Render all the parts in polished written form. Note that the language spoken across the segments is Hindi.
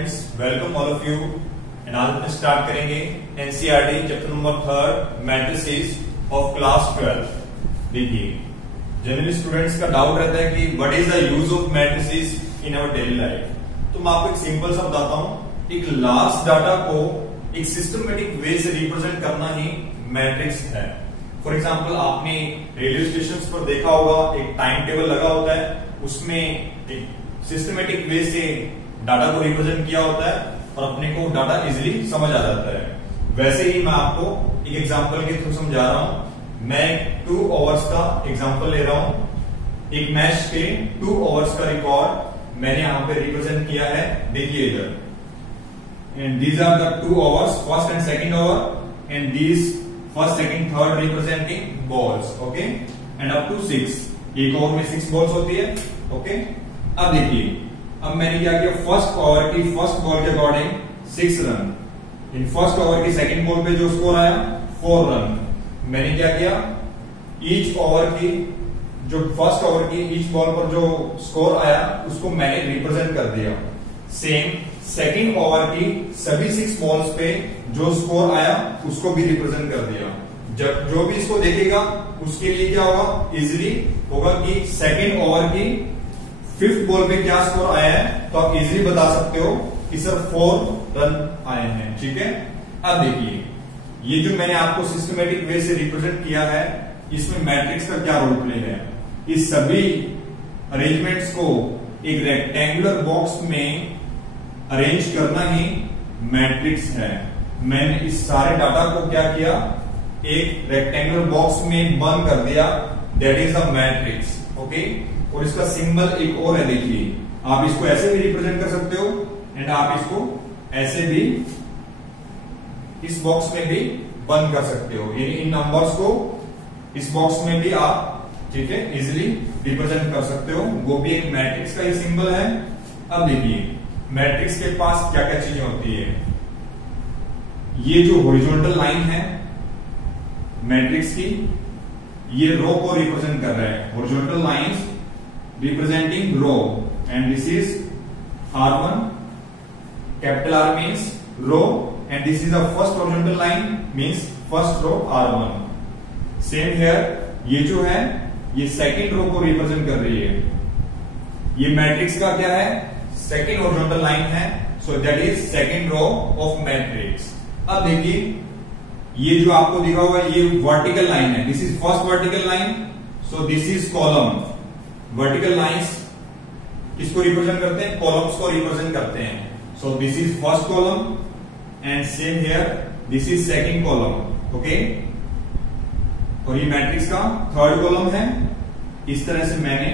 Students, welcome all of you. And आज हम स्टार्ट करेंगे NCERT chapter number 3 matrices of class 12। देखिए, जनरली स्टूडेंट्स का डाउट रहता है कि what is the use of matrices in our daily life. तो मैं आपको एक सिंपल सा बताता हूं। एक लास्ट डाटा को एक सिस्टमेटिक वे से रिप्रेजेंट करना ही मैट्रिक्स है। फॉर एग्जाम्पल, आपने रेडियो स्टेशन पर देखा होगा, एक टाइम टेबल लगा होता है, उसमें एक सिस्टमेटिक वे से डाटा को रिप्रेजेंट किया होता है और अपने को डाटा इजीली समझ आ जाता है। वैसे ही मैं आपको एक एग्जांपल के थ्रू समझा रहा हूं। मैं 2 आवर्स का एग्जांपल ले रहा हूं। एक मैच के 2 आवर्स का रिकॉर्ड मैंने यहां पे रिप्रेजेंट किया है। देखिए इधर, and these are the 2 hours, first and second hour, and these first second third representing balls. Okay, and up to 6। एक ओवर में 6 बॉल्स होती है। ओके, अब देखिए, अब मैंने क्या किया, फर्स्ट ओवर की फर्स्ट बॉल के according 6 run, in first over की सेकंड बॉल पे जो स्कोर आया 4 रन। मैंने क्या किया, ईच ओवर की जो फर्स्ट ओवर की ईच बॉल पर जो स्कोर आया उसको मैंने रिप्रेजेंट कर दिया। सेम सेकंड ओवर की सभी 6 बॉल्स पे जो स्कोर आया उसको भी रिप्रेजेंट कर दिया। जब जो भी इसको देखेगा उसके लिए क्या होगा, इजीली होगा कि सेकंड ओवर की 5th बॉल पे क्या स्कोर आया है, तो आप इजीली बता सकते हो कि सर 4 रन आए हैं। ठीक है, अब देखिए, ये जो मैंने आपको सिस्टमेटिक वे से रिप्रेजेंट किया है, इसमें मैट्रिक्स का क्या रोल प्ले है। इस सभी अरेंजमेंट्स को एक रेक्टेंगुलर बॉक्स में अरेंज करना ही मैट्रिक्स है। मैंने इस सारे डाटा को क्या किया, एक रेक्टेंगुलर बॉक्स में बंद कर दिया, that is the matrix. Okay, और इसका सिंबल एक और है। देखिए, आप इसको ऐसे भी रिप्रेजेंट कर सकते हो एंड आप इसको ऐसे भी इस बॉक्स में भी बंद कर सकते हो। यानी इन नंबर्स को इस बॉक्स में भी आप, ठीक है, इजीली रिप्रेजेंट कर सकते हो। वो भी एक मैट्रिक्स का ही सिंबल है। अब देखिए, मैट्रिक्स के पास क्या क्या चीजें होती है। ये जो हॉरिजॉन्टल लाइन है मैट्रिक्स की, ये रो को रिप्रेजेंट कर रहा है। Horizontal lines representing row, and this is R1, capital R means row, and this is the first horizontal line means first row R1. Same here, ये जो है ये सेकंड रो को रिप्रेजेंट कर रही है। ये मैट्रिक्स का क्या है, सेकंड होरिजोनटल लाइन है, so that is second row of matrix. अब देखिए, ये जो आपको दिखा हुआ है ये वर्टिकल लाइन है, this is first vertical line, so this is column. Vertical lines किसको रिप्रेजेंट करते हैं, कॉलम्स को रिप्रेजेंट करते हैं। So this is first column and same here this is second column. Okay, और ये मैट्रिक्स का थर्ड कॉलम है। इस तरह से मैंने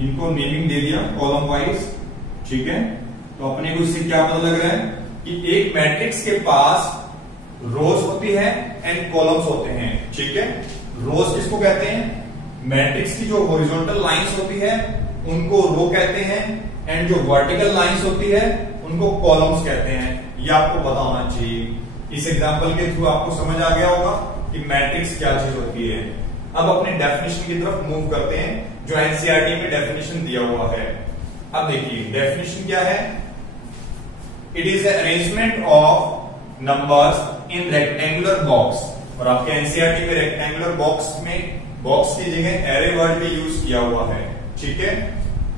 इनको नेमिंग दे दिया कॉलम वाइज। ठीक है, तो अपने को इससे क्या पता लग रहा है कि एक मैट्रिक्स के पास रोज होती है एंड कॉलम्स होते हैं। ठीक है, रोज किसको कहते हैं, मैट्रिक्स की जो हॉरिजॉन्टल लाइंस होती है उनको रो कहते हैं, एंड जो वर्टिकल लाइंस होती है उनको कॉलम्स कहते हैं। ये आपको पता होना चाहिए। इस एग्जांपल के थ्रू आपको समझ आ गया होगा कि मैट्रिक्स क्या चीज होती है। अब अपने डेफिनेशन की तरफ मूव करते हैं, जो एनसीईआरटी में डेफिनेशन दिया हुआ है। अब देखिए, डेफिनेशन क्या है, it is arrangement of numbers in rectangular box. और आपके एनसीईआरटी में रेक्टेंगुलर बॉक्स में बॉक्स की जगह एरे वर्ड भी यूज किया हुआ है। ठीक है,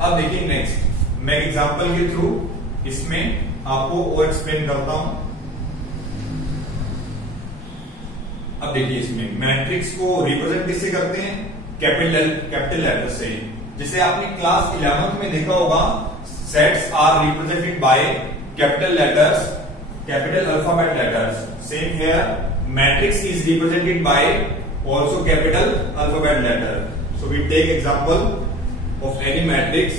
अब देखिए नेक्स्ट, मैं एग्जांपल के थ्रू इसमें आपको और एक्सप्लेन करता हूं। अब देखिए, इसमें मैट्रिक्स को रिप्रेजेंट किससे करते हैं, कैपिटल लेटर से। जैसे आपने क्लास 11th में देखा होगा, sets are represented by capital letters, capital alphabet letters. Same here, matrix is represented by also capital alphabet letter. So we take example of any matrix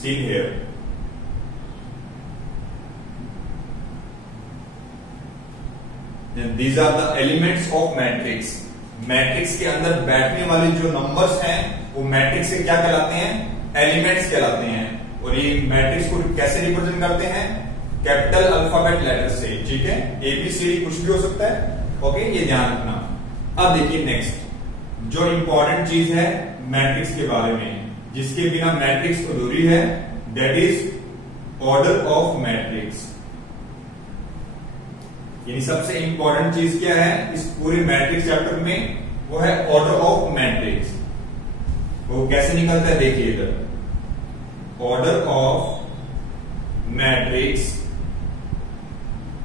seen here. Then these are the elements of matrix. Matrix के अंदर बैठने वाले जो नंबर्स हैं वो मैट्रिक्स के क्या कहलाते हैं, एलिमेंट्स कहलाते हैं। और ये मैट्रिक्स को कैसे रिप्रेजेंट करते हैं, कैपिटल अल्फाबेट लेटर से। ठीक है, ABCD कुछ भी हो सकता है। ओके, ये ध्यान रखना। अब देखिए नेक्स्ट, जो इंपॉर्टेंट चीज है मैट्रिक्स के बारे में, जिसके बिना मैट्रिक्स अधूरी है, that is order of matrix. यानी सबसे इंपॉर्टेंट चीज क्या है इस पूरे मैट्रिक्स चैप्टर में, वो है ऑर्डर ऑफ मैट्रिक्स। वो कैसे निकलता है देखिए इधर, ऑर्डर ऑफ मैट्रिक्स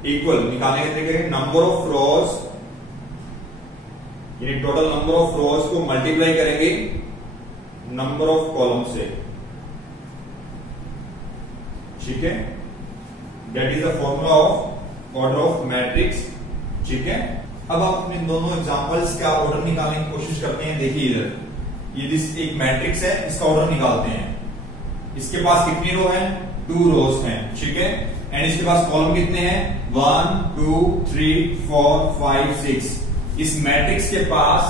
इक्वल निकालने के तरीके नंबर ऑफ रोज, यानी टोटल नंबर ऑफ रोज को मल्टीप्लाई करेंगे नंबर ऑफ कॉलम से, ठीक है। That is the formula of order of matrix, ठीक है। अब आप अपने दोनों एग्जांपल्स का ऑर्डर निकालने की कोशिश करते हैं। देखिए इधर ये दिस एक मैट्रिक्स है, इसका ऑर्डर निकालते हैं। इसके पास कितनी रो है, 2 रोज हैं, ठीक है। एंड इसके पास कॉलम कितने हैं, 1 2 3 4 5 6। इस मैट्रिक्स के पास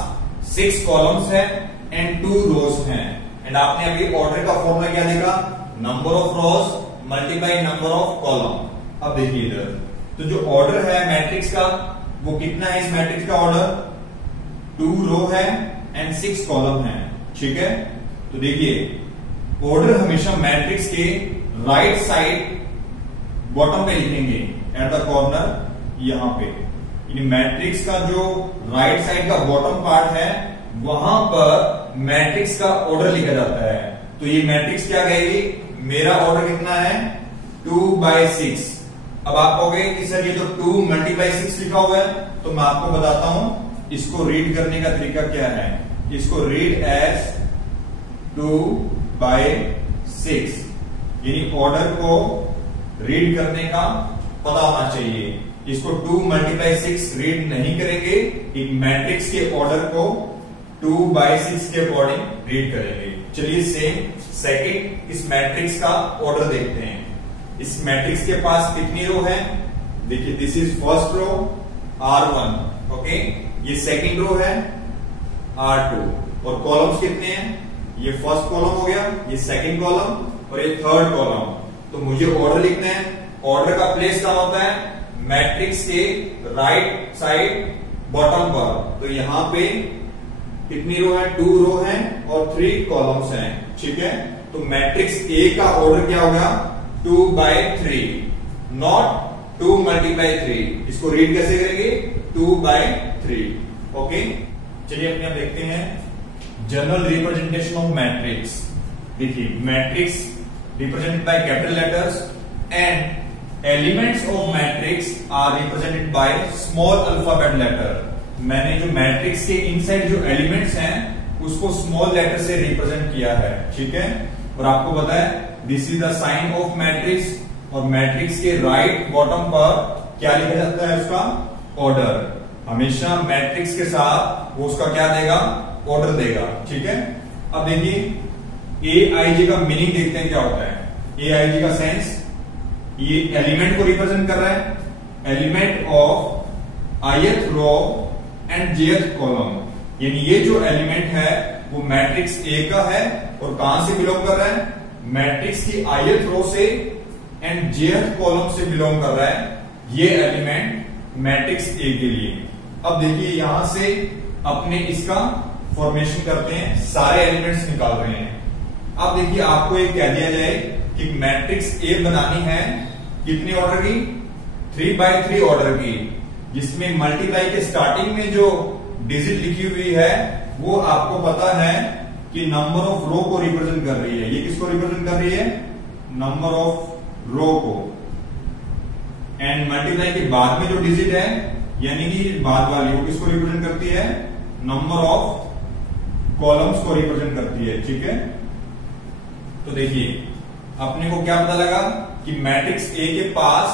6 कॉलम्स हैं एंड 2 रोज हैं। एंड आपने अभी ऑर्डर का फॉर्मूला क्या देखा, number of rose multiply number of column. अब देखिए इधर तो जो ऑर्डर है मैट्रिक्स का वो कितना है, इस मैट्रिक्स का ऑर्डर 2 रो है एंड 6 कॉलम है, ठीक है। तो देखिए ऑर्डर हमेशा मैट्रिक्स के राइट साइड बॉटम पे लिखेंगे एट द कॉर्नर, यहां पे। यानी मैट्रिक्स का जो राइट साइड का बॉटम पार्ट है वहां पर मैट्रिक्स का ऑर्डर लिखा जाता है। तो ये मैट्रिक्स क्या कहेगी, मेरा ऑर्डर कितना है 2/6। अब आप कहोगे कि सर ये तो 2 × 6 लिखा हुआ है, तो मैं आपको बताता हूं इसको रीड करने का तरीका क्या है। इसको रीड एज 2/6, यानी ऑर्डर को रीड करने का पता होना चाहिए। इसको 2 × 6 रीड नहीं करेंगे, एक मैट्रिक्स के ऑर्डर को 2/6 के अकॉर्डिंग रीड करेंगे। चलिए सेम सेकंड इस मैट्रिक्स का ऑर्डर देखते हैं। इस मैट्रिक्स के पास कितनी रो है, देखिए this is first row R1, okay. ये सेकंड रो है R2 और कॉलम्स कितने हैं, ये फर्स्ट कॉलम हो गया, ये सेकंड कॉलम और ये थर्ड कॉलम। तो मुझे ऑर्डर लिखना है। ऑर्डर का प्लेस कहां होता है, मैट्रिक्स के राइट साइड बॉटम पर। तो यहां पे कितनी रो है, 2 रो है और 3 कॉलम्स हैं, ठीक है। तो मैट्रिक्स ए का ऑर्डर क्या होगा 2/3, नॉट 2 × 3। इसको रीड कैसे करेंगे 2/3, ओके। चलिए अपने आप देखते हैं जनरल रिप्रेजेंटेशन ऑफ मैट्रिक्स। देखिए matrix represented by capital letters and elements of matrix are represented by small alphabet letter. मैंने जो मैट्रिक्स के इनसाइड जो एलिमेंट्स हैं उसको स्मॉल लेटर से रिप्रेजेंट किया है, ठीक है। और आपको पता है this is the sign of matrix, और मैट्रिक्स के राइट बॉटम पर क्या लिखा जाता है, उसका ऑर्डर। हमेशा मैट्रिक्स के साथ वो उसका क्या देगा, ऑर्डर देगा, ठीक है। अब देखिए AIJ का मीनिंग देखते हैं क्या होता है। AIJ का सेंस, ये एलिमेंट को रिप्रेजेंट कर रहा है, element of ith row and jth column. यानी ये जो एलिमेंट है वो मैट्रिक्स A का है और कहां से बिलोंग कर रहा है, मैट्रिक्स की ith रो से एंड jth कॉलम से बिलोंग कर रहा है ये एलिमेंट मैट्रिक्स A के लिए। अब देखिए यहां से अपने इसका फॉर्मेशन करते हैं, सारे एलिमेंट्स निकाल रहे हैं। अब देखिए आपको एक कह दिया जाए कि मैट्रिक्स A बनानी है कितने ऑर्डर की, 3/3 ऑर्डर की, जिसमें मल्टीप्लाई के स्टार्टिंग में जो डिजिट लिखी हुई है वो आपको पता है कि नंबर ऑफ रो को रिप्रेजेंट कर रही है। ये किसको रिप्रेजेंट कर रही है, नंबर ऑफ रो को। एंड मल्टीप्लाई के बाद में जो डिजिट है यानी कि बाद वाली, वो किसको रिप्रेजेंट करती है, नंबर ऑफ कॉलम्स को रिप्रेजेंट करती है, ठीक है। तो देखिए अपने को क्या पता लगा कि मैट्रिक्स A के पास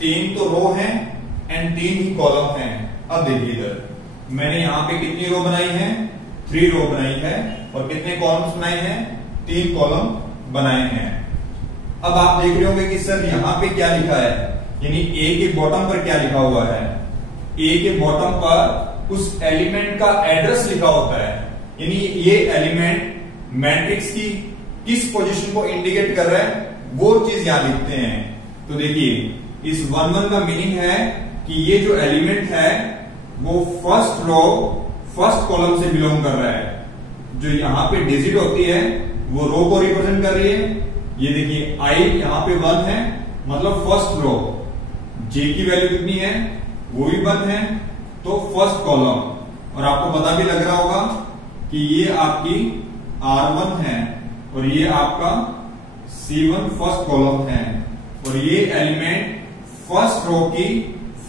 3 तो रो हैं एंड 3 ही कॉलम हैं। अब देखिए इधर मैंने यहां पे कितनी रो बनाई है, 3 रो बनाई है और कितने कॉलम्स बनाए हैं, 3 कॉलम बनाए हैं। अब आप देख रहे होंगे कि सर यहां पे क्या लिखा है, यानी A के बॉटम पर क्या लिखा हुआ है, A के बॉटम पर उस एलिमेंट का एड्रेस लिखा होता है। यानी ये एलिमेंट मैट्रिक्स की किस पोजीशन को इंडिकेट कर रहा है वो चीज यहां लिखते हैं। तो देखिए इस 1/1 का मीनिंग है कि ये जो एलिमेंट है वो फर्स्ट रो फर्स्ट कॉलम से बिलोंग कर रहा है। जो यहां पे डिजिट होती है वो रो को रिप्रेजेंट कर रही है, ये देखिए आई यहाँ पे 1 है, मतलब फर्स्ट रो। जे की वैल्यू कितनी है, वो भी 1 है, तो फर्स्ट कॉलम। और आपको पता भी लग रहा होगा कि ये आपकी R1 है और ये आपका C1 फर्स्ट कॉलम है, और ये एलिमेंट फर्स्ट रो की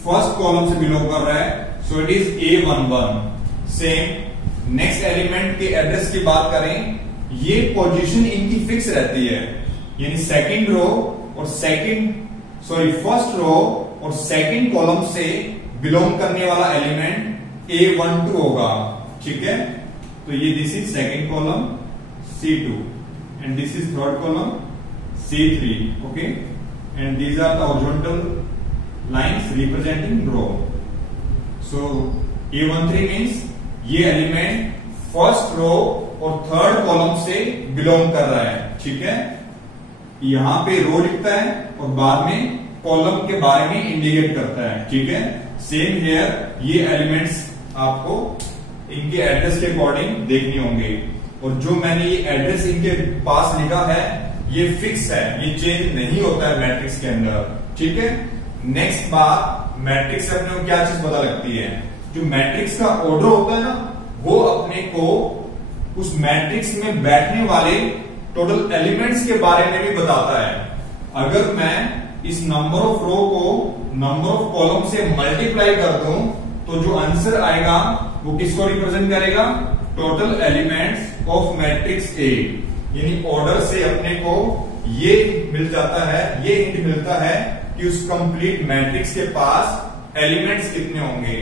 फर्स्ट कॉलम से बिलोंग कर रहा है, so it is A11। Same next element के एड्रेस की बात करें, ये पोजीशन इनकी फिक्स रहती है, यानी सेकंड रो और फर्स्ट रो और सेकंड कॉलम से बिलोंग करने वाला एलिमेंट A12 होगा, ठीक है। तो ये this is second column C2 and this is third column C3, okay, and these are the horizontal lines representing row. So A13 means ये एलिमेंट फर्स्ट रो और थर्ड कॉलम से बिलोंग कर रहा है, ठीक है। यहां पे रो लिखता है और बाद में कॉलम के बारे में इंडिकेट करता है, ठीक है। सेम हियर, ये एलिमेंट्स आपको इनके एड्रेस के अकॉर्डिंग देखने होंगे, और जो मैंने ये एड्रेस इनके पास लिखा है ये फिक्स है, ये चेंज नहीं होता है मैट्रिक्स के अंदर, ठीक है। नेक्स्ट बात, मैट्रिक्स से अपने को क्या चीज पता लगती है, जो मैट्रिक्स का ऑर्डर होता है ना, वो अपने को उस मैट्रिक्स में बैठने वाले टोटल एलिमेंट्स के बारे में भी बताता है। अगर मैं इस नंबर ऑफ रो को नंबर ऑफ कॉलम से मल्टीप्लाई कर दूं, तो जो आंसर आएगा वो किसको रिप्रेजेंट करेगा, total elements of matrix A. यानी ऑर्डर से अपने को ये मिल जाता है, ये हिंट मिलता है कि उस कंप्लीट मैट्रिक्स के पास एलिमेंट्स कितने होंगे।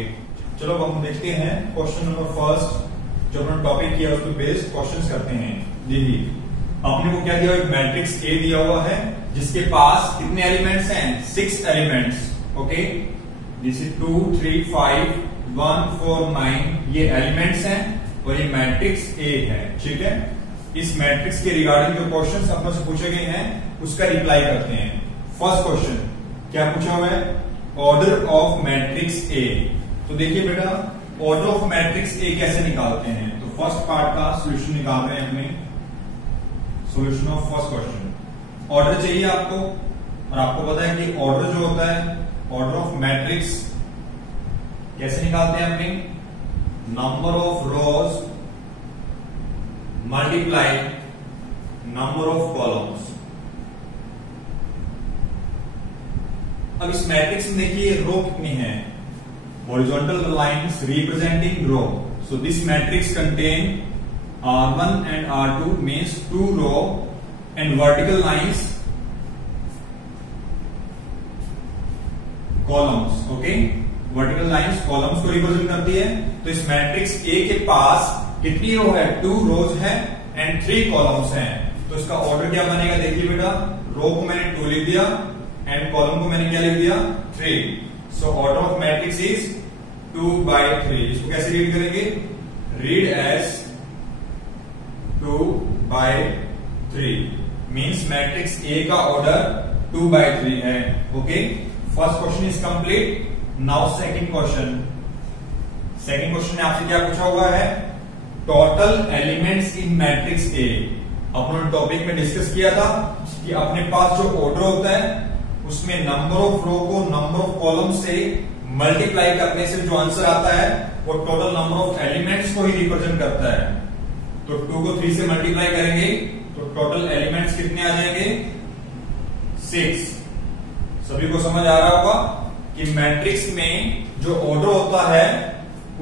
चलो अब हम देखते हैं क्वेश्चन नंबर फर्स्ट, जो अपना टॉपिक किया उस पर बेस्ड क्वेश्चंस करते हैं। देखिए अपने को क्या दिया, एक मैट्रिक्स ए दिया हुआ है जिसके पास कितने एलिमेंट्स हैं, 6 एलिमेंट्स, ओके। दिस इज 2 3 5 1 4 9 ये एलिमेंट्स हैं और ये मैट्रिक्स ए है, ठीक है। इस मैट्रिक्स के रिगार्डिंग जो क्वेश्चंस अपने से पूछे गए हैं उसका रिप्लाई करते हैं। फर्स्ट क्वेश्चन क्या पूछा हुआ है, ऑर्डर ऑफ मैट्रिक्स ए। तो देखिए बेटा, ऑर्डर ऑफ मैट्रिक्स ए कैसे निकालते हैं, तो फर्स्ट पार्ट का सोल्यूशन निकाल रहे हैं अपने, solution of first question. Order चाहिए आपको, और आपको पता है कि ऑर्डर जो होता है, ऑर्डर ऑफ मैट्रिक्स कैसे निकालते हैं अपने, number of rose multiply number of columns. अब इस मैट्रिक्स में देखिए रो कितनी है, horizontal lines representing row. So this matrix contain R1 and R2 means 2 row, and vertical lines columns, okay. vertical lines columns को represent करती है। तो इस मैट्रिक्स A के पास कितनी रो है, 2 रोज है एंड 3 कॉलम्स हैं। तो इसका ऑर्डर क्या बनेगा, देखिए बेटा, रो को मैंने 2 लिख दिया एंड कॉलम को मैंने क्या लिख दिया, 3। So order of matrix is 2/3। इसको कैसे रीड करेंगे, read as 2/3 means matrix A का ऑर्डर 2/3 है, okay. First question is complete. Now second question. Second question में आपसे क्या पूछा हुआ है, total elements in matrix A. अपने टॉपिक में डिस्कस किया था कि अपने पास जो ऑर्डर होता है उसमें नंबर ऑफ रो को नंबर ऑफ कॉलम से मल्टीप्लाई करने से जो आंसर आता है वो टोटल नंबर ऑफ एलिमेंट्स को ही रिप्रेजेंट करता है। तो 2 को 3 से मल्टीप्लाई करेंगे तो टोटल एलिमेंट्स कितने आ जाएंगे, 6। सभी को समझ आ रहा होगा कि मैट्रिक्स में जो ऑर्डर होता है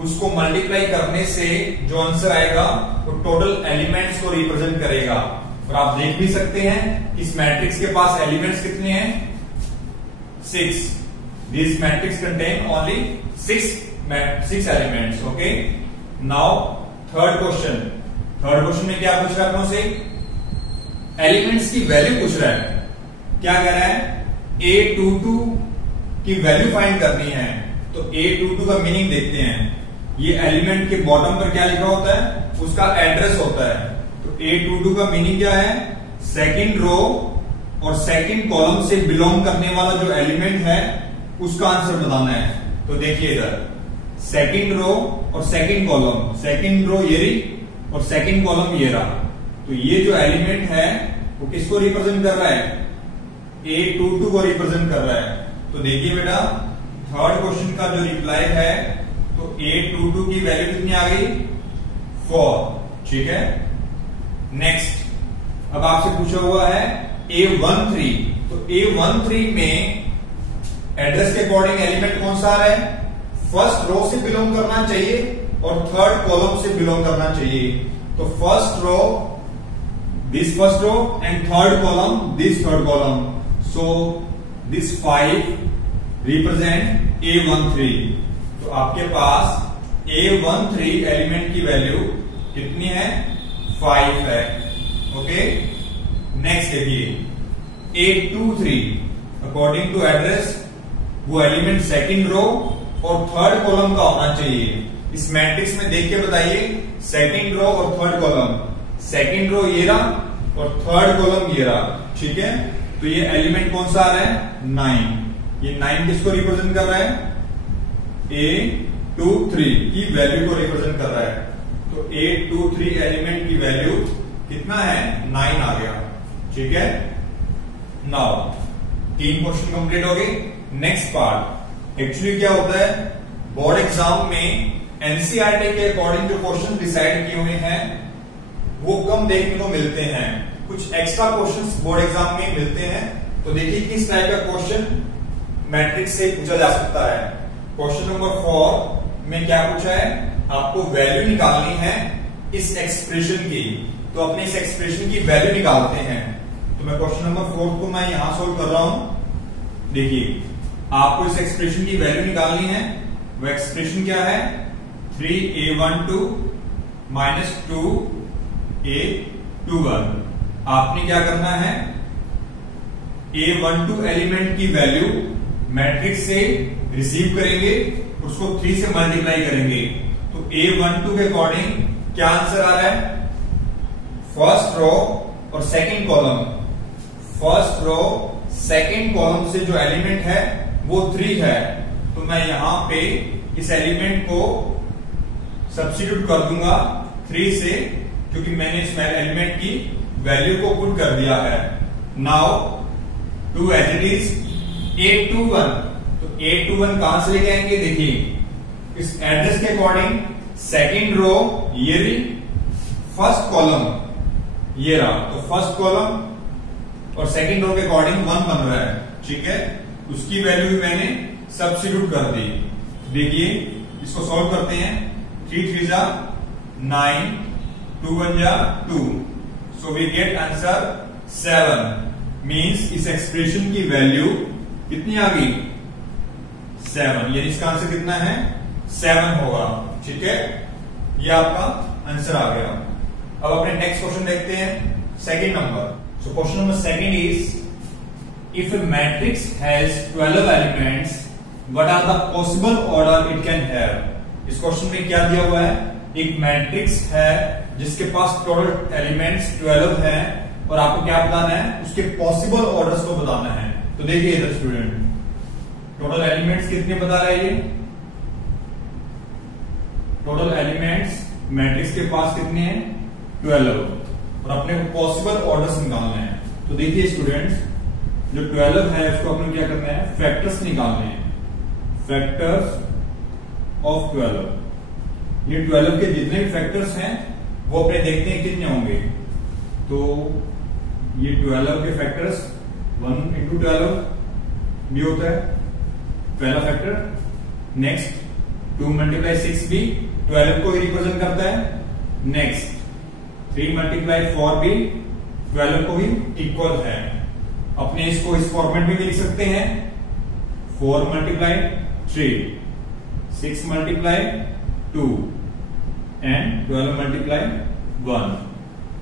उसको मल्टीप्लाई करने से जो आंसर आएगा वो टोटल एलिमेंट्स को रिप्रेजेंट करेगा। और आप देख भी सकते हैं कि इस मैट्रिक्स के पास एलिमेंट्स कितने हैं, 6। This matrix contain only 6 elements, okay. Now third question. Third question में क्या पूछ रहा है आपसे, एलिमेंट्स की वैल्यू पूछ रहा है। क्या कह रहा है, A22 की वैल्यू फाइंड करनी है। तो A22 का मीनिंग देखते हैं। ये एलिमेंट के बॉटम पर क्या लिखा होता है, उसका एड्रेस होता है। तो A22 का मीनिंग क्या है, सेकंड रो और सेकंड कॉलम से बिलोंग करने वाला जो एलिमेंट है उसका आंसर बताना है। तो देखिए इधर सेकंड रो और सेकंड कॉलम, सेकंड रो ये रही और सेकंड कॉलम ये रहा। तो ये जो एलिमेंट है वो किसको रिप्रेजेंट कर रहा है? A22 को रिप्रेजेंट कर रहा है। तो देखिए बेटा, थर्ड क्वेश्चन का जो रिप्लाई है, तो A22 की वैल्यू कितनी आ गई? 4। ठीक है। नेक्स्ट, अब आपसे पूछा हुआ है A13। तो A13 में एड्रेस के अकॉर्डिंग एलिमेंट कौन सा आ रहा है? फर्स्ट रो से बिलोंग करना चाहिए और थर्ड कॉलम से बिलोंग करना चाहिए। तो first row, this first row, and third column, this third column. So this 5 represent A13। तो आपके पास A13 एलिमेंट की वैल्यू कितनी है? 5 है। ओके। नेक्स्ट देखिए, A23 अकॉर्डिंग टू एड्रेस वो एलिमेंट सेकंड रो और थर्ड कॉलम का होना चाहिए। इस मैट्रिक्स में देख के बताइए, सेकंड रो और थर्ड कॉलम, सेकंड रो ये रहा और थर्ड कॉलम ये रहा। ठीक है। तो ये एलिमेंट कौन सा आ रहा है? 9। ये 9 किसको रिप्रेजेंट कर रहा है? A23 की वैल्यू को रिप्रेजेंट कर रहा है। तो A23 एलिमेंट की वैल्यू कितना है? 9 आ गया। ठीक है। नाउ 3 क्वेश्चन कंप्लीट हो गए। नेक्स्ट पार्ट, एक्चुअली क्या होता है, बोर्ड एग्जाम में एनसीईआरटी के अकॉर्डिंग जो क्वेश्चन डिसाइड किए हुए हैं वो कम देखने को मिलते हैं। कुछ एक्स्ट्रा क्वेश्चंस बोर्ड एग्जाम में मिलते हैं। तो देखिए किस टाइप का क्वेश्चन मैट्रिक्स से पूछा जा सकता है। क्वेश्चन नंबर 4 में क्या पूछा है? आपको वैल्यू निकालनी है इस एक्सप्रेशन की। तो अपने इस एक्सप्रेशन की वैल्यू निकालते हैं। तो मैं क्वेश्चन नंबर 4 को मैं यहां सोल्व कर रहा हूं। देखिए, आपको इस एक्सप्रेशन की वैल्यू निकालनी है। वो एक्सप्रेशन क्या है? 3A12 minus 2A21। आपने क्या करना है? A12 एलिमेंट की वैल्यू मैट्रिक्स से रिसीव करेंगे, उसको 3 से मल्टीप्लाई करेंगे। तो A12 के अकॉर्डिंग क्या आंसर आ रहा है? फर्स्ट रो और second column, first row second column से जो एलिमेंट है वो 3 है। तो मैं यहां पे इस एलिमेंट को सब्स्टिट्यूट कर दूंगा 3 से, क्योंकि मैंने इस एलिमेंट की वैल्यू को पुट कर दिया है। Now 2 as it is A21। तो A21 कहां से लेके आएंगे? देखिए, इस एड्रेस के अकॉर्डिंग सेकंड रो ये रही, फर्स्ट कॉलम ये रहा। तो फर्स्ट कॉलम और सेकंड रो के अकॉर्डिंग 1 बन रहा है। ठीक है। उसकी वैल्यू भी मैंने सब्स्टिट्यूट कर दी। देखिए, इसको सॉल्व करते हैं। 3 3 जा 9, 2 1 जा 2, so we get answer 7। Means इस एक्सप्रेशन की वैल्यू कितनी आ गई? 7। यानी इसका आंसर कितना है? 7 होगा। ठीक है। ये आपका आंसर आ गया। अब अपने नेक्स्ट क्वेश्चन देखते हैं, second number. So question number second is, if a matrix has 12 elements, what are the possible order it can have? इस क्वेश्चन में क्या दिया हुआ है? एक मैट्रिक्स है जिसके पास टोटल एलिमेंट्स 12 हैं और आपको क्या बताना है? उसके पॉसिबल ऑर्डर्स को बताना है। तो देखिए इधर स्टूडेंट, टोटल एलिमेंट्स कितने बता रहे हैं? ये टोटल एलिमेंट्स मैट्रिक्स के पास कितने हैं? 12। और अपने को पॉसिबल ऑर्डर्स निकालना है। तो देखिए स्टूडेंट्स, जो 12 है उसको अपने क्या करना है? फैक्टर्स निकालने हैं। Factors of 12। ये 12 के जितने भी फैक्टर्स हैं वो अपने देखते हैं कितने होंगे। तो ये 12 के फैक्टर्स 1 into 12 भी होता है, पहला फैक्टर। नेक्स्ट 2 × 6 भी 12 को रिप्रेजेंट करता है। नेक्स्ट 3 × 4 भी 12 को ही इक्वल है। अपने इसको इस फॉर्मेट में भी लिख सकते हैं, 4 × 3, 6 × 2 एंड 12 × 1।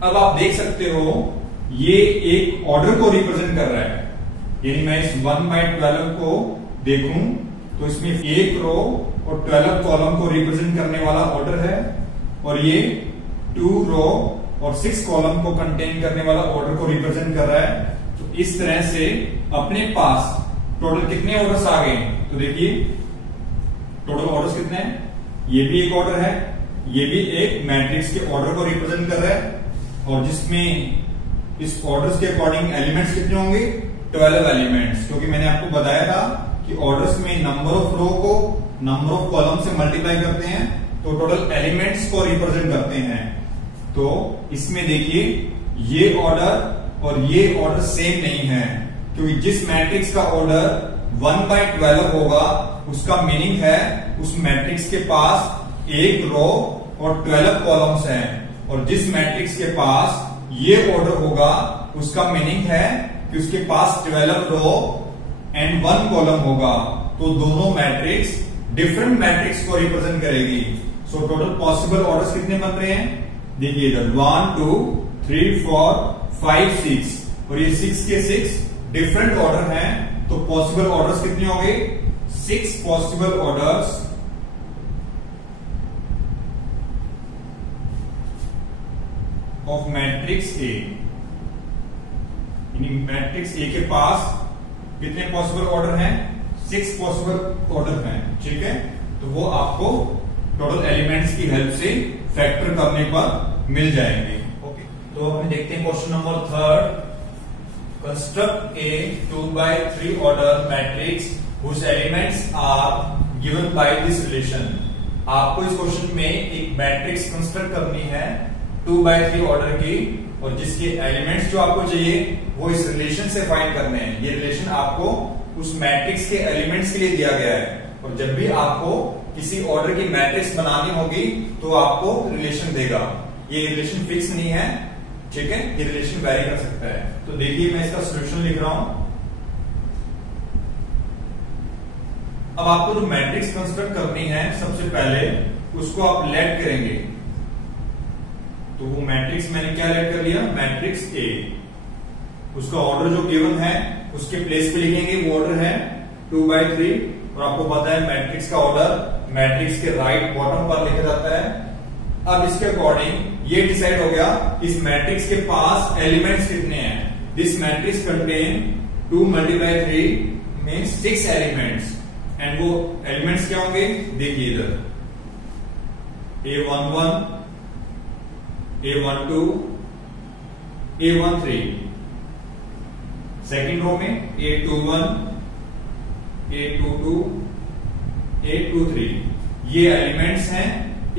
अब आप देख सकते हो ये एक ऑर्डर को रिप्रेजेंट कर रहा है। यानी मैं इस 1/12 को देखूं तो इसमें एक रो और 12 कॉलम को रिप्रेजेंट करने वाला ऑर्डर है, और ये 2 रो और 6 कॉलम को कंटेन करने वाला ऑर्डर को रिप्रेजेंट कर रहा है। तो इस तरह से अपने पास टोटल कितने ऑर्डर्स आ गए? तो देखिए टोटल ऑर्डर्स कितने हैं? ये भी एक ऑर्डर है, ये भी एक मैट्रिक्स के ऑर्डर को रिप्रेजेंट कर रहा है, और जिसमें इस ऑर्डर्स के अकॉर्डिंग एलिमेंट्स कितने होंगे? 12 एलिमेंट्स, क्योंकि मैंने आपको बताया था कि ऑर्डर्स में नंबर ऑफ रो को नंबर ऑफ कॉलम से मल्टीप्लाई करते हैं तो टोटल एलिमेंट्स को रिप्रेजेंट करते हैं। तो इसमें देखिए ये ऑर्डर और ये ऑर्डर सेम नहीं है, क्योंकि जिस मैट्रिक्स का ऑर्डर 1/12 होगा उसका मीनिंग है उस मैट्रिक्स के पास एक रो और 12 कॉलम्स हैं, और जिस मैट्रिक्स के पास ये ऑर्डर होगा उसका मीनिंग है कि उसके पास 12 रो एंड 1 कॉलम होगा। तो दोनों मैट्रिक्स डिफरेंट मैट्रिक्स को रिप्रेजेंट करेगी। सो टोटल पॉसिबल ऑर्डर्स कितने बन रहे हैं? देखिए इधर 1 2 3 4 5 6, और ये 6 के 6 डिफरेंट ऑर्डर हैं। तो पॉसिबल ऑर्डर्स कितने होंगे? 6 possible orders of matrix A. Matrix A के पास कितने पॉसिबल ऑर्डर हैं? 6 पॉसिबल ऑर्डर हैं, ठीक है। तो वो आपको टोटल एलिमेंट्स की हेल्प से फैक्टर करने पर मिल जाएंगे। ओके, तो हम देखते हैं question number 3। Construct A 2/3 order matrix whose elements are given by this relation। आपको इस क्वेश्चन में एक मैट्रिक्स कंस्ट्रक्ट करनी है 2/3 ऑर्डर की, और जिसके एलिमेंट्स जो आपको चाहिए वो इस रिलेशन से फाइंड करने हैं। ये रिलेशन आपको उस मैट्रिक्स के एलिमेंट्स के लिए दिया गया है, और जब भी आपको किसी ऑर्डर की मैट्रिक्स बनानी होगी तो आपको रिलेशन देगा। ये रिलेशन फिक्स नहीं है, ठीक है, ये रिलेशन वैरी कर सकता है। तो देखिए मैं इसका सॉल्यूशन लिख रहा हूं। अब आपको जो मैट्रिक्स कंस्ट्रक्ट करनी है सबसे पहले उसको आप लेट करेंगे। तो वो मैट्रिक्स मैंने क्या लेट कर लिया? Matrix A. उसका ऑर्डर जो गिवन है उसके प्लेस पे लिखेंगे, वो ऑर्डर है 2/3, और आपको पता है मैट्रिक्स का ऑर्डर मैट्रिक्स के राइट बॉटम पर लिखा जाता है। अब इसके अकॉर्डिंग ये डिसाइड हो गया इस मैट्रिक्स के पास एलिमेंट्स कितने हैं। This matrix contain 2 × 3 means 6 elements, and वो एलिमेंट्स क्या होंगे? देखिए इधर A11 A12 A13, second row में A21 A22 A23। ये एलिमेंट्स हैं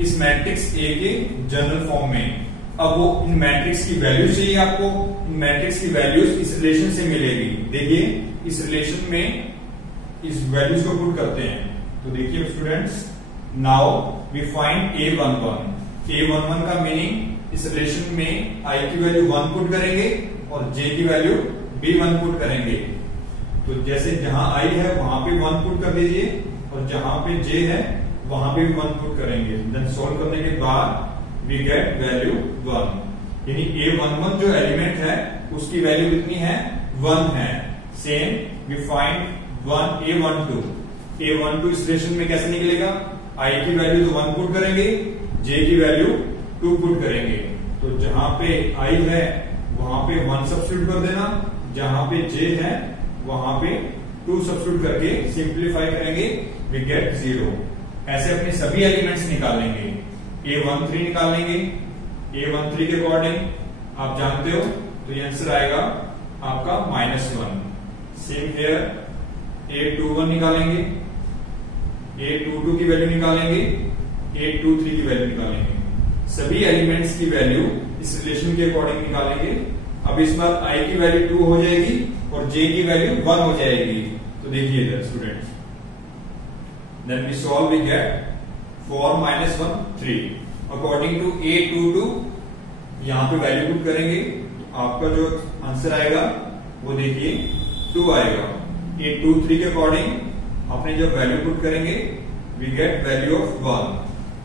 इस मैट्रिक्स ए के जनरल फॉर्म में। अब वो इन मैट्रिक्स की वैल्यूज चाहिए आपको, इन मैट्रिक्स की वैल्यूज इस रिलेशन से मिलेगी। देखिए इस रिलेशन में इस वैल्यूज को पुट करते हैं। तो देखिए students, now we find A11। A11 का मीनिंग इस रिलेशन में i की वैल्यू 1 पुट करेंगे और j की वैल्यू B1 पुट करेंगे। तो जैसे जहां i है वहां पे 1 पुट कर दीजिए, और जहां पे j है वहां पे 1 पुट करेंगे। देन सॉल्व करने के बाद वी गेट वैल्यू 1, यानी A11 जो एलिमेंट है उसकी वैल्यू कितनी है? 1 है। Same we find A12। A12 इस रिलेशन में कैसे निकलेगा? i की वैल्यू तो 1 पुट करेंगे, j की वैल्यू 2 पुट करेंगे। तो जहां पे i है वहां पे 1 सब्स्टिट्यूट कर देना, जहां पे j है वहां पे 2 सब्स्टिट्यूट करके सिंप्लीफाई करेंगे, वी गेट 0। ऐसे अपने सभी एलिमेंट्स निकालेंगे। A13 निकालेंगे, A13 के अकॉर्डिंग आप जानते हो तो ये आंसर आएगा आपका -1। सेम हियर A21 निकालेंगे, A22 की वैल्यू निकालेंगे, A23 की वैल्यू निकालेंगे। सभी एलिमेंट्स की वैल्यू इस रिलेशन के अकॉर्डिंग निकालेंगे। अब इस बार i की वैल्यू 2 हो जाएगी और j की वैल्यू 1 हो जाएगी। तो देखिए इधर students, then we solve, we get 4 - 1 3 according to A22। यहां पे वैल्यू पुट करेंगे तो आपका जो आंसर आएगा वो देखिए 2 आएगा। A23 के अकॉर्डिंग आपने जब वैल्यू पुट करेंगे वी गेट वैल्यू ऑफ 1।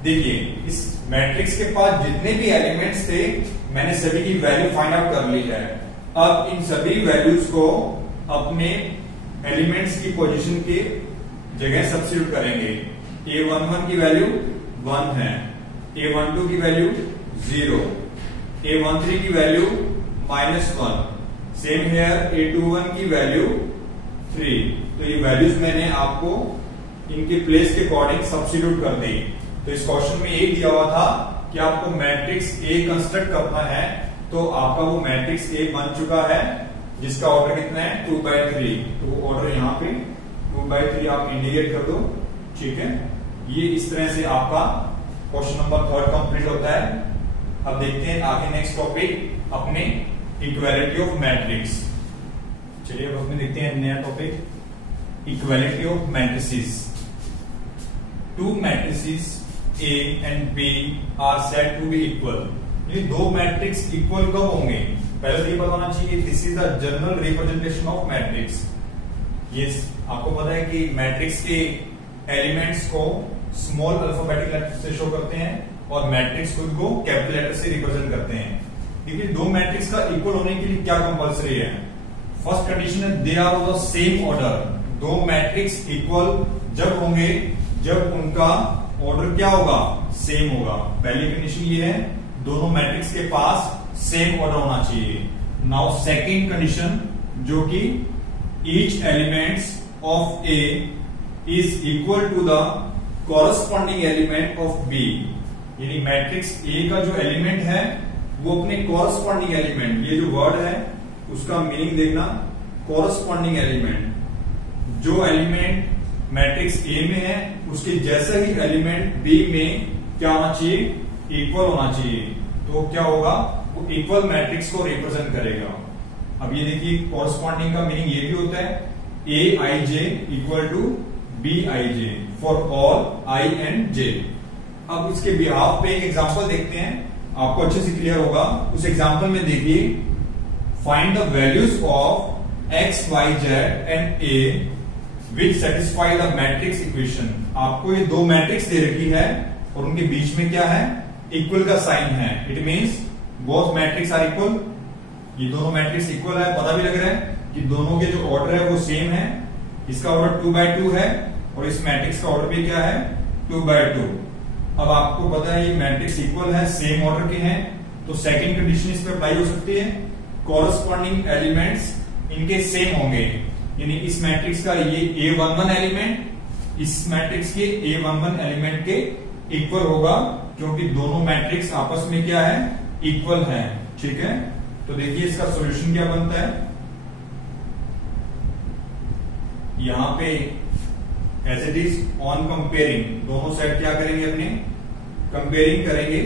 देखिए इस मैट्रिक्स के पास जितने भी एलिमेंट्स थे मैंने सभी की वैल्यू फाइंड आउट कर ली है। अब इन सभी वैल्यूज को अपने एलिमेंट्स की पोजीशन की जगह सब्स्टिट्यूट करेंगे। A11 की वैल्यू 1 है, A12 की वैल्यू 0, A13 की वैल्यू -1, सेम हियर A21 की वैल्यू 3। तो ये वैल्यूज मैंने आपको इनके प्लेस के अकॉर्डिंग सब्स्टिट्यूट कर दी। तो इस क्वेश्चन में ये दिया हुआ था कि आपको मैट्रिक्स ए कंस्ट्रक्ट करना है, तो आपका वो मैट्रिक्स ए बन चुका है जिसका ऑर्डर कितना है 2/3। तो ऑर्डर यहाँ पे 2/3 आप इंडिकेट कर दो, ठीक है। ये इस तरह से आपका क्वेश्चन नंबर 3 कंप्लीट होता है। अब देखते हैं आगे नेक्स्ट टॉपिक अपने इक्वालिटी ऑफ मैट्रिक्स। चलिए अब अपने देखते हैं नया topic equality of matrices. To matrices A and B are said to be equal। ये दो मैट्रिक्स इक्वल कब होंगे? पहले तो ये पता होना चाहिए this is the general representation of matrix. ये आपको पता है कि मैट्रिक्स के एलिमेंट्स को स्मॉल अल्फाबेटिक लेटर से शो करते हैं और मैट्रिक्स खुद को कैपिटल लेटर से रिप्रेजेंट करते हैं। लेकिन दो मैट्रिक्स का इक्वल होने के लिए क्या कंपलसरी है? फर्स्ट कंडीशन है they are of the same order. दो मैट्रिक्स इक्वल जब होंगे जब उनका ऑर्डर क्या होगा? सेम होगा। पहली कंडीशन ये है दोनों मैट्रिक्स के पास सेम ऑर्डर होना चाहिए। नाउ सेकंड कंडीशन जो कि each elements of A is equal to the corresponding element of B. यानी मैट्रिक्स ए का जो एलिमेंट है वो अपने कॉरस्पॉन्डिंग एलिमेंट, ये जो वर्ड है उसका मीनिंग देखना, कॉरस्पॉन्डिंग एलिमेंट, जो एलिमेंट मैट्रिक्स ए में है उसके जैसा ही एलिमेंट बी में क्या होना चाहिए? इक्वल होना चाहिए। तो क्या होगा? वो इक्वल मैट्रिक्स को रिप्रेजेंट करेगा। अब ये देखिए कॉरस्पॉन्डिंग का मीनिंग ये भी होता है A I J equal to B I J for all I and J. अब इसके बिहाफ पे एक एग्जांपल देखते हैं, आपको अच्छे से क्लियर होगा। उस एग्जांपल में देखिए find the values of X Y Z and A which satisfy the matrix equation. आपको ये दो मैट्रिक्स दे रखी है और उनके बीच में क्या है? इक्वल का साइन है। It means both matrix are equal. ये दोनों मैट्रिक्स इक्वल है, पता भी लग रहा है कि दोनों के जो ऑर्डर है वो सेम है। इसका ऑर्डर 2/2 है और इस मैट्रिक्स का ऑर्डर भी क्या है? 2/2। अब आपको पता है ये मैट्रिक्स इक्वल है, सेम ऑर्डर के हैं, तो सेकंड कंडीशन इस पे अप्लाई हो सकती है, कॉरस्पॉन्डिंग एलिमेंट्स इनके सेम होंगे। यानी इस मैट्रिक्स का ये A11 एलिमेंट इस मैट्रिक्स के A11 एलिमेंट के इक्वल होगा क्योंकि दोनों मैट्रिक्स आपस में क्या है? इक्वल है, ठीक है। तो देखिए इसका सॉल्यूशन क्या बनता है। यहां पे as it is on comparing, दोनों साइड क्या करेंगे? अपने कंपेयरिंग करेंगे।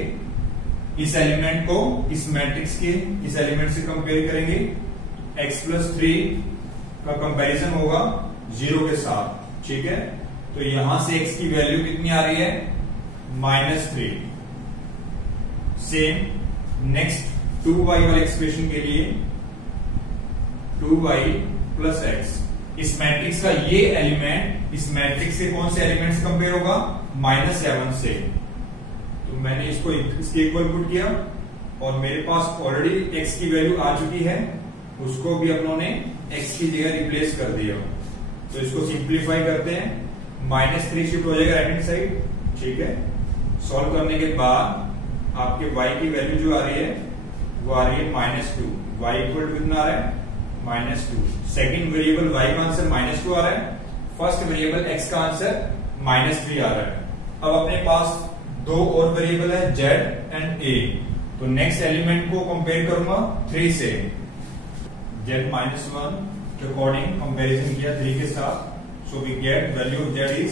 इस एलिमेंट को इस मैट्रिक्स के इस एलिमेंट से कंपेयर करेंगे। x+3 का कंपैरिजन होगा 0 के साथ, ठीक है। तो यहां से x की वैल्यू कितनी आ रही है? -3। सेम नेक्स्ट 2y वाले एक्सप्रेशन के लिए 2y + x। इस मैट्रिक्स का ये एलिमेंट इस मैट्रिक्स से कौन से एलिमेंट से कंपेयर होगा? -7 से। तो मैंने इसको इसके इक्वल पुट किया और मेरे पास ऑलरेडी x की वैल्यू आ चुकी है, उसको भी अपनों ने x की जगह रिप्लेस कर दिया। तो इसको सिंप्लीफाई करते हैं, -3 शिफ्ट हो जाएगा राइट हैंड साइड, ठीक है। सॉल्व करने के बाद आपके y की वैल्यू जो आ रही है वो आ रही है -2। y इक्वल टू कितना आ रहा है? -2। सेकंड वेरिएबल y का आंसर -2 आ रहा है, फर्स्ट वेरिएबल x का आंसर -3 आ रहा है। अब अपने पास दो और वेरिएबल है z एंड a। तो नेक्स्ट एलिमेंट को कंपेयर करूंगा 3 से। z-1 के अकॉर्डिंग कंपैरिजन किया 3 के साथ, so we get value of z is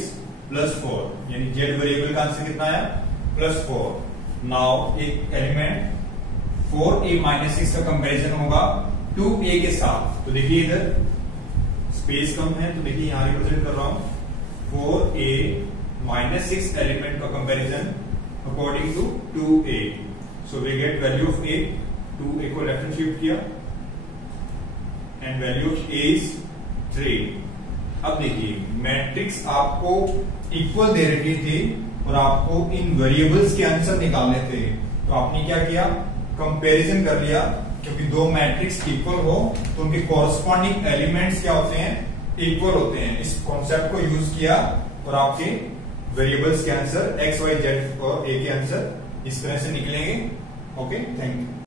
+4। यानी z वेरिएबल का आंसर कितना आया? +4। नाउ एक एलिमेंट 4a-6 का कंपैरिजन होगा 2a के साथ। तो देखिए इधर स्पेस कम है, तो देखिए यहां रिप्रेजेंट कर रहा हूं 4a-6 एलिमेंट का comparison according to 2a। So we get value of a, 2a को लेफ्ट हैंड शिफ्ट किया and value of a is 3। अब देखिए मैट्रिक्स आपको इक्वल दे रखी थी और आपको इन वेरिएबल्स के आंसर निकालने थे, तो आपने क्या किया? कंपैरिजन कर लिया। क्योंकि दो मैट्रिक्स इक्वल हो तो उनके कॉरस्पॉन्डिंग एलिमेंट्स क्या होते हैं? इक्वल होते हैं। इस कॉन्सेप्ट को यूज किया और आपके वेरिएबल्स के आंसर x, y, z और a के आंसर इस तरह से निकलेंगे। Okay, thank you.